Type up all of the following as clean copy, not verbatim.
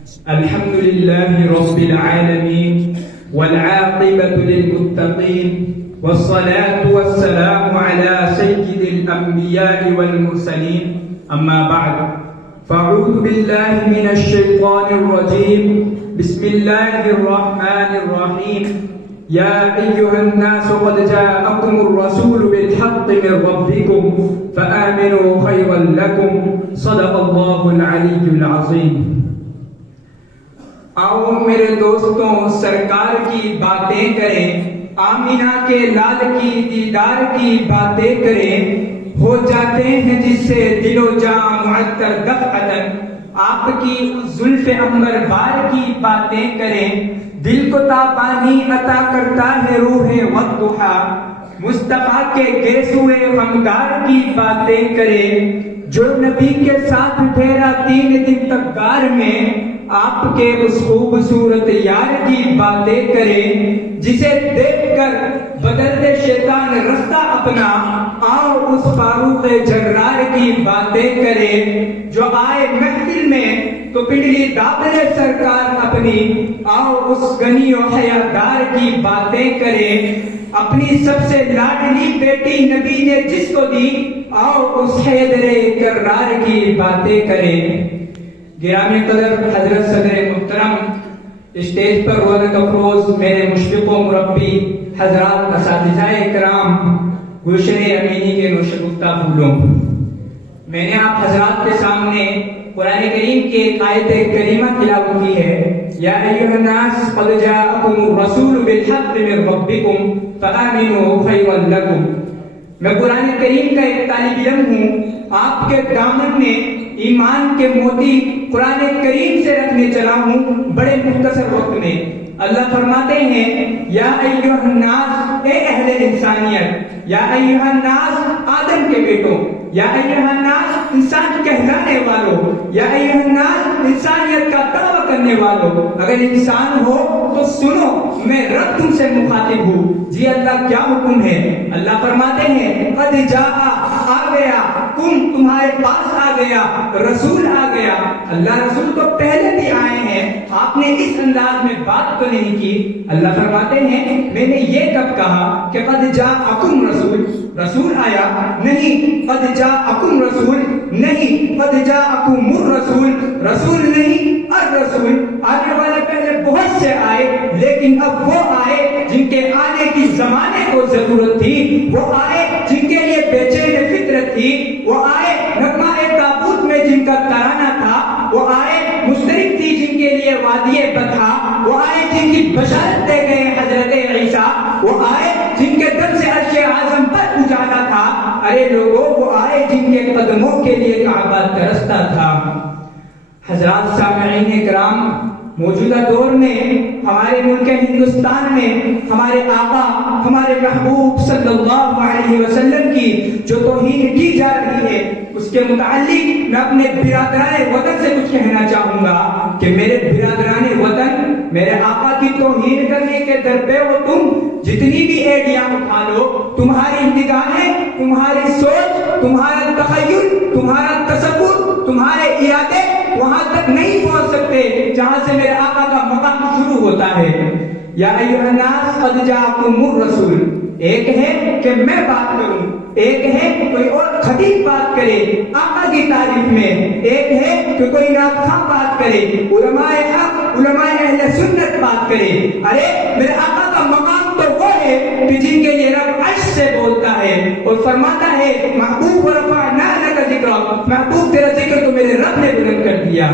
الحمد لله رب العالمين والعاقبة للمتقين والصلاة والسلام على سيد الأنبياء والمرسلين أما بعد فأعوذ بالله من الشيطان الرجيم بسم الله الرحمن الرحيم يا أيها الناس قد جاءكم الرسول بالحق من ربكم فآمنوا خيرا لكم صدق الله العلي العظيم. آؤ میرے دوستوں سرکار کی باتیں کریں, آمینہ کے لال کی دیدار کی باتیں کریں, ہو جاتے ہیں جس سے دل و جاں معطر دفعتاً. آپ کی زلف عنبر بار کی باتیں کریں, دل کو تابانی عطا کرتا ہے روح والضحا. مصطفیٰ کے گیسوئے غمگار کی باتیں کریں, جو نبی کے ساتھ ٹھہرا 3 دن تک غار میں, آپ کے اس خوبصورت یار کی باتیں کریں, جسے دیکھ کر بدل دے شیطان رستہ اپنا. آؤ اس فاروق جرار کی باتیں کریں, جو آئے محفل میں تو پنڈلی داخلے سرکار اپنی. آؤ اس غنی و حیادار کی باتیں کریں, اپنی سب سے لاڈلی بیٹی نبی نے جس کو دی. آؤ اس حیدر کرار کی باتیں کریں. گرامی قدر حضرت صدر محترم, اسٹیج پر رونق افروز میرے مشفق و مربی حضرات, اساتذہ کرام, گلشن امینی کے نوش گفتہ پھولوں, میں نے آپ حضرات کے سامنے قرآن کریم کی ایک آیت کریمہ تلاوت کی ہے. یا ایھا الناس قد جاءکم الرسول بالحق من ربکم فآمنوا خیرا لکم. میں قرآن کریم کا ایک طالب علم ہوں, آپ کے دامن میں ایمان کے موتی قرآن کریم سے رکھنے چلا ہوں بڑے مختصر وقت میں. اللہ فرماتے ہیں یا ایھا الناس, اے اہل انسانیت, یا ایھا الناس آدم کے بیٹوں, یا ایھا الناس انسان کہلانے والوں, یا ایھا الناس انسانیت کا دعویٰ کرنے والوں. اگر انسان ہو تو سنو, میں رب تم سے مخاطب ہوں. جی اللہ کیا حکم ہے؟ اللہ فرماتے ہیں قد جاء, آ گیا, کم تمہارے پاس آ گیا, رسول آ گیا. اللہ رسول تو پہلے بھی آئے ہیں, آپ نے اس انداز میں بات تو نہیں کی. اللہ فرماتے ہیں میں نے یہ کب کہا کہ قد جاءکم رسول, رسول آیا نہیں, قد جاءکم رسول نہیں, قد جاءکم الرسول, رسول نہیں الرسول. آنے والے پہلے بہت سے آئے, لیکن اب وہ آئے جن کے آنے کی زمانے کو ضرورت تھی, وہ آئے جن کے لیے بے چین فطرت تھی, وہ آئے نغمہ تابوت میں جن کا ترانہ تھا, وہ آئے مشترک تھی جن کے لیے وادی بطحا, وہ آئے جن کی بشارت دے گئے حضرت عیسیٰ, وہ آئے جن کے دم سے عرش اعظم پر اجالا تھا. ارے لوگوں, وہ آئے جن کے قدموں کے لیے کعبہ ترستا تھا. حضرات سامعین کرام, موجودہ دور میں ہمارے ملک ہندوستان میں ہمارے آقا ہمارے محبوب صلی اللہ علیہ وسلم کی جو توہین کی جا رہی ہے, اس کے متعلق میں اپنے برادران وطن سے کچھ کہنا چاہوں گا کہ میرے برادران وطن, میرے آقا کی توہین کرنے کے در پہ وہ تم جتنی بھی ایڈیاں اٹھا لو, تمہاری نگاہیں, تمہاری سوچ, تمہارا تخیل, تمہارا تصور, تمہارے ارادے وہاں تک نہیں پہنچ سکتے جہاں سے میرے آقا کا مقام شروع ہوتا ہے. یا ایھا الناس قد جاءکم الرسول, ایک ہے کہ میں بات کروں, ایک ہے کوئی اور خطیب بات کرے آقا کی تعریف میں, ایک ہے کہ کوئی نعت خواں بات کرے, علماء حق, علماء اہل سنت بات کرے. ارے میرے آقا کا مقام تو وہ ہے کہ جن کے لیے رب عرش سے بولتا ہے اور فرماتا ہے محبوب ورفعنا لک ذکرک, محبوب تیرا ذکر تو میرے رب نے بلند کر دیا.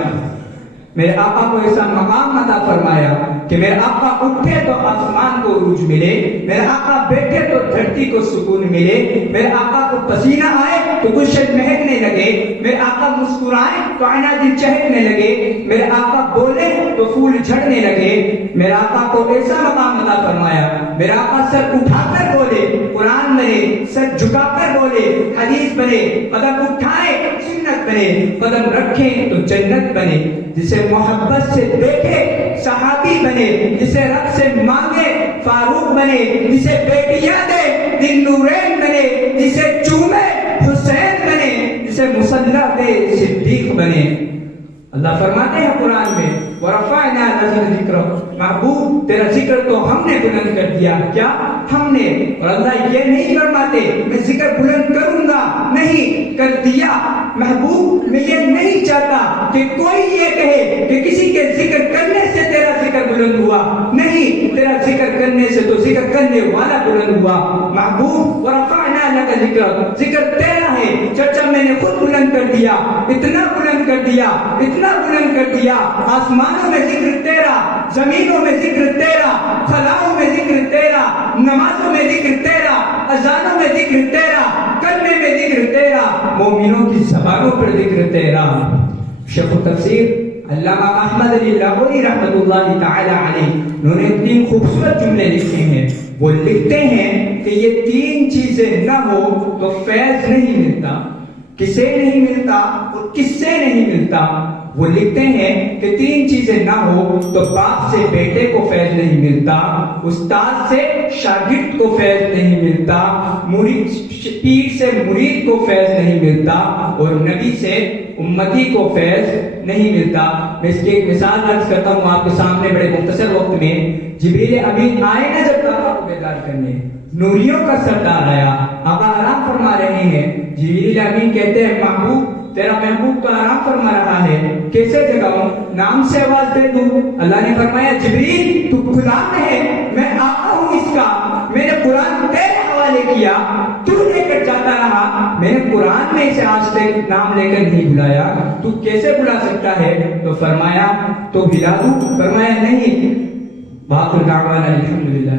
میرے آقا کو ایسا مقام عطا فرمایا کہ میرے آقا اٹھے تو آسمان کو عروج ملے, میرے آقا بیٹھے تو دھرتی کو سکون ملے, میرے آقا کو پسینہ آئے تو گلشن مہکنے لگے, میرے آقا مسکرائے تو عناصر چہکنے لگے, میرے آقا بولے تو پھول جھڑنے لگے. میرے آقا کو ایسا مقام عطا فرمایا, میرے آقا سر اٹھا کر بولے قرآن بنے, سر جھکا کر بولے حدیث بنے, قدم اٹھائے سنت بنے, قدم رکھے تو جنت بنے. جسے محبت سے دیکھے صحابی بنے, جسے رب سے مانگے فاروق بنے, جسے بیٹیاں دے دل نورین بنے, جسے چومے حسین بنے, جسے مصلح دے صدیق بنے. اللہ فرماتے ہیں قرآن میں وَرَفَعْنَا لَكَ ذِكْرَكَ، محبوب تیرا ذکر تو ہم نے بلند کر دیا. کیا؟ ہم نے. اور اللہ یہ نہیں فرماتے میں ذکر بلند کروں گا، نہیں، کر دیا. محبوب میں یہ نہیں چاہتا کہ کوئی یہ کہے کہ کسی کے ذکر کرنے سے تیرا ذکر بلند ہوا، نہیں، تیرا ذکر کرنے سے تو ذکر کرنے والا بلند ہوا. محبوب وَرَفَعْنَا لَكَ ذِكْرَكَ، ذکر تیرا ہے، چرچا میں نے خود بلند کر دیا، اتنا بلند کر دیا، اتنا بلند کر دیا. آسمانوں میں ذکر تیرا، زمینوں میں ذکر تیرا، خلاؤں میں ذکر تیرا، نمازوں میں ذکر تیرا، اذانوں میں ذکر تیرا، کلمے میں ذکر تیرا، مومنوں کی زبانوں پر ذکر تیرا. شیخ التفسیر علامہ احمد علی لاہوری رحمۃ اللہ تعالی علیہ، انہوں نے 3 خوبصورت جملے لکھے ہیں. وہ لکھتے ہیں کہ یہ 3 چیزیں نہ ہو تو فیض نہیں ملتا. کسے نہیں ملتا اور کس سے نہیں ملتا؟ وہ لکھتے ہیں کہ 3 چیزیں نہ ہو تو باپ سے بیٹے کو فیض نہیں ملتا، استاد سے شاگرد کو فیض نہیں ملتا، پیر سے مرید کو فیض نہیں ملتا، اور نبی سے امتی کو فیض نہیں ملتا. میں اس کی ایک مثال عرض کرتا ہوں آپ کے سامنے بڑے مختصر وقت میں. جبریل امین آئے نا جب آقا کو بیدار کرنے، نوریوں کا سردار آیا، آقا آرام فرما رہے ہیں. جبریل امین کہتے ہیں محبوب تیرا محبوب تو آرام فرما رہا ہے، کیسے جگاؤں، نام سے آواز دے دوں؟ اللہ نے فرمایا جبریل تو غلام ہے، میں آقا ہوں اس کا، میں نے قرآن تیرے حوالے کیا، تو لے کر جاتا رہا، میں نے قرآن میں اسے آج تک نام لے کر نہیں بلایا، تو کیسے بلا سکتا ہے؟ تو فرمایا تو بلا دوں؟ فرمایا نہیں. باقی دعوانا الحمدللہ.